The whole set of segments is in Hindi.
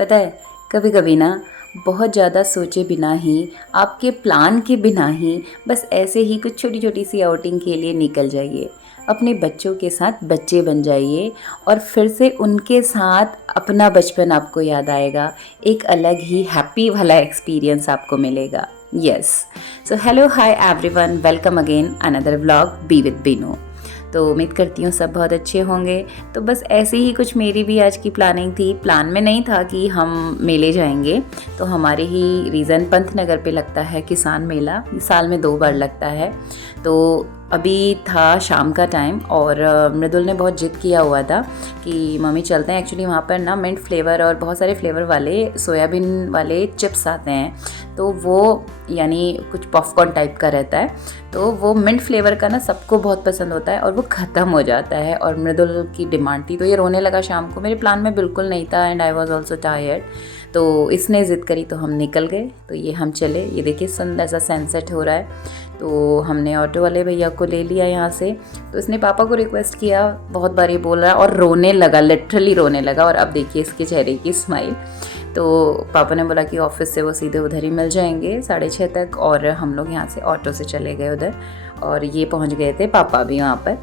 पता है, कभी कभी ना बहुत ज़्यादा सोचे बिना ही, आपके प्लान के बिना ही, बस ऐसे ही कुछ छोटी छोटी सी आउटिंग के लिए निकल जाइए। अपने बच्चों के साथ बच्चे बन जाइए और फिर से उनके साथ अपना बचपन आपको याद आएगा। एक अलग ही हैप्पी वाला एक्सपीरियंस आपको मिलेगा। Yes, so hello hi everyone, welcome again another vlog be with Binu. तो उम्मीद करती हूँ सब बहुत अच्छे होंगे। तो बस ऐसे ही कुछ मेरी भी आज की प्लानिंग थी। प्लान में नहीं था कि हम मेले जाएंगे, तो हमारे ही रीज़न पंतनगर पे लगता है किसान मेला। साल में 2 बार लगता है। तो अभी था शाम का टाइम और मृदुल ने बहुत जिद किया हुआ था कि मम्मी चलते हैं। एक्चुअली वहाँ पर ना मिंट फ्लेवर और बहुत सारे फ्लेवर वाले सोयाबीन वाले चिप्स आते हैं, तो वो यानी कुछ पॉपकॉर्न टाइप का रहता है। तो वो मिंट फ्लेवर का ना सबको बहुत पसंद होता है और वो ख़त्म हो जाता है, और मृदुल की डिमांड थी तो ये रोने लगा शाम को। मेरे प्लान में बिल्कुल नहीं था and I was also tired, तो इसने ज़िद करी तो हम निकल गए। तो ये हम चले, ये देखिए सुंदर सा सनसेट हो रहा है। तो हमने ऑटो वाले भैया को ले लिया यहाँ से। तो इसने पापा को रिक्वेस्ट किया, बहुत बार ये बोल रहा है और रोने लगा, लिटरली रोने लगा। और अब देखिए इसके चेहरे की स्माइल। तो पापा ने बोला कि ऑफिस से वो सीधे उधर ही मिल जाएंगे 6:30 तक, और हम लोग यहाँ से ऑटो से चले गए उधर, और ये पहुँच गए थे पापा भी वहाँ पर।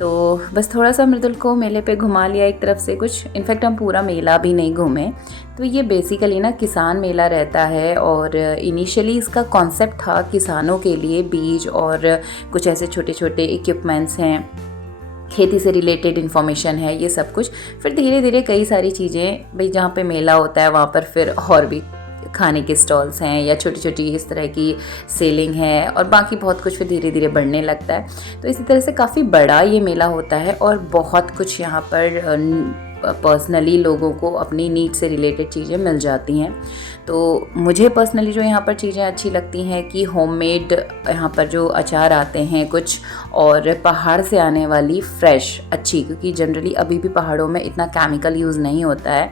तो बस थोड़ा सा मृदुल को मेले पे घुमा लिया एक तरफ से कुछ। इनफैक्ट हम पूरा मेला भी नहीं घूमे। तो ये बेसिकली ना किसान मेला रहता है, और इनिशियली इसका कॉन्सेप्ट था किसानों के लिए बीज और कुछ ऐसे छोटे छोटे इक्विपमेंट्स हैं, खेती से रिलेटेड इन्फॉर्मेशन है, ये सब कुछ। फिर धीरे धीरे कई सारी चीज़ें, भाई जहाँ पे मेला होता है वहाँ पर फिर और भी खाने के स्टॉल्स हैं या छोटी छोटी इस तरह की सेलिंग है, और बाकी बहुत कुछ फिर धीरे धीरे बढ़ने लगता है। तो इसी तरह से काफ़ी बड़ा ये मेला होता है, और बहुत कुछ यहाँ पर पर्सनली लोगों को अपनी नीड से रिलेटेड चीज़ें मिल जाती हैं। तो मुझे पर्सनली जो यहाँ पर चीज़ें अच्छी लगती हैं कि होममेड यहाँ पर जो अचार आते हैं कुछ, और पहाड़ से आने वाली फ्रेश अच्छी, क्योंकि जनरली अभी भी पहाड़ों में इतना केमिकल यूज़ नहीं होता है।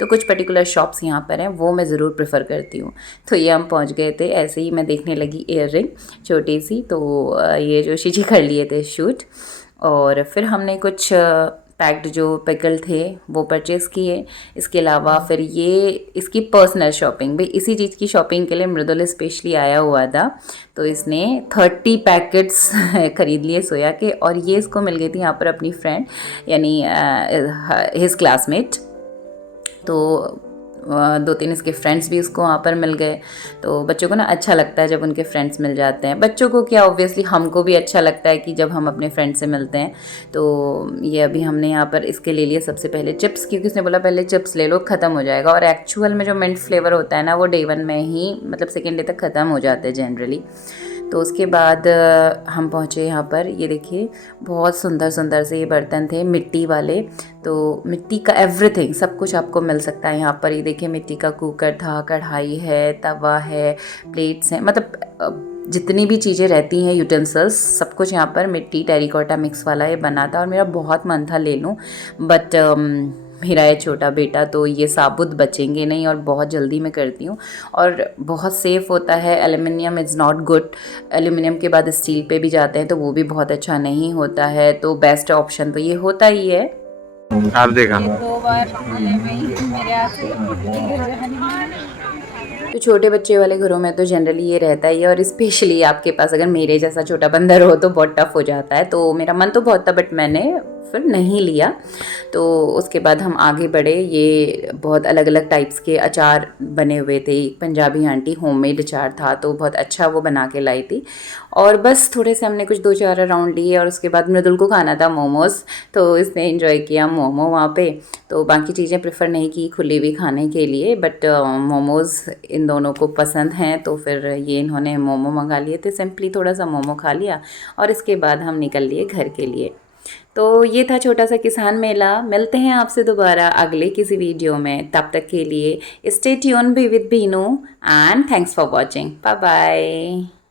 तो कुछ पर्टिकुलर शॉप्स यहाँ पर हैं, वो मैं ज़रूर प्रेफर करती हूँ। तो ये हम पहुँच गए थे। ऐसे ही मैं देखने लगी ईयर रिंग छोटी सी, तो ये जोशी जी कर लिए थे शूट। और फिर हमने कुछ पैक्ड जो पिकल थे वो परचेज़ किए। इसके अलावा फिर ये इसकी पर्सनल शॉपिंग, भाई इसी चीज़ की शॉपिंग के लिए मृदुल स्पेशली आया हुआ था। तो इसने 30 पैकेट्स ख़रीद लिए सोया के, और ये इसको मिल गई थी यहाँ पर अपनी फ्रेंड, यानी हिज क्लासमेट। तो 2-3 इसके फ्रेंड्स भी उसको वहाँ पर मिल गए। तो बच्चों को ना अच्छा लगता है जब उनके फ्रेंड्स मिल जाते हैं। बच्चों को क्या, ऑब्वियसली हमको भी अच्छा लगता है कि जब हम अपने फ्रेंड से मिलते हैं। तो ये अभी हमने यहाँ पर इसके ले लिए सबसे पहले चिप्स, क्योंकि उसने बोला पहले चिप्स ले लो, ख़त्म हो जाएगा। और एक्चुअल में जो मिंट फ्लेवर होता है ना, वो डे 1 में ही मतलब सेकेंड डे तक ख़त्म हो जाते हैं जनरली। तो उसके बाद हम पहुँचे यहाँ पर। ये देखिए बहुत सुंदर सुंदर से ये बर्तन थे मिट्टी वाले। तो मिट्टी का एवरीथिंग, सब कुछ आपको मिल सकता है यहाँ पर। ये देखिए मिट्टी का कुकर था, कढ़ाई है, तवा है, प्लेट्स हैं, मतलब जितनी भी चीज़ें रहती हैं यूटेंसिल्स, सब कुछ यहाँ पर मिट्टी टेरिकोटा मिक्स वाला ये बना था। और मेरा बहुत मन था ले लूँ, बट मेरा है छोटा बेटा, तो ये साबुत बचेंगे नहीं, और बहुत जल्दी मैं करती हूँ। और बहुत सेफ़ होता है, aluminium is not good. Aluminium के बाद स्टील पे भी जाते हैं तो वो भी बहुत अच्छा नहीं होता है। तो बेस्ट ऑप्शन तो ये होता ही है। आप देखा 2 बार मेरे हाथ से। तो छोटे बच्चे वाले घरों में तो जनरली ये रहता ही है, और स्पेशली आपके पास अगर मेरे जैसा छोटा बंदर हो तो बहुत टफ हो जाता है। तो मेरा मन तो बहुत था, बट मैंने फिर नहीं लिया। तो उसके बाद हम आगे बढ़े। ये बहुत अलग अलग टाइप्स के अचार बने हुए थे। पंजाबी आंटी होममेड अचार था, तो बहुत अच्छा वो बना के लाई थी। और बस थोड़े से हमने कुछ 2-4 राउंड लिए, और उसके बाद मृदुल को खाना था मोमोज़, तो इसने एंजॉय किया मोमो वहाँ पे। तो बाकी चीज़ें प्रेफर नहीं की खुली हुई खाने के लिए, बट मोमोज़ इन दोनों को पसंद हैं। तो फिर ये इन्होंने मोमो मंगा लिए थे, सिंपली थोड़ा सा मोमो खा लिया, और इसके बाद हम निकल लिए घर के लिए। तो ये था छोटा सा किसान मेला। मिलते हैं आपसे दोबारा अगले किसी वीडियो में। तब तक के लिए स्टे ट्यून भी with Binu, and thanks for watching. Bye bye.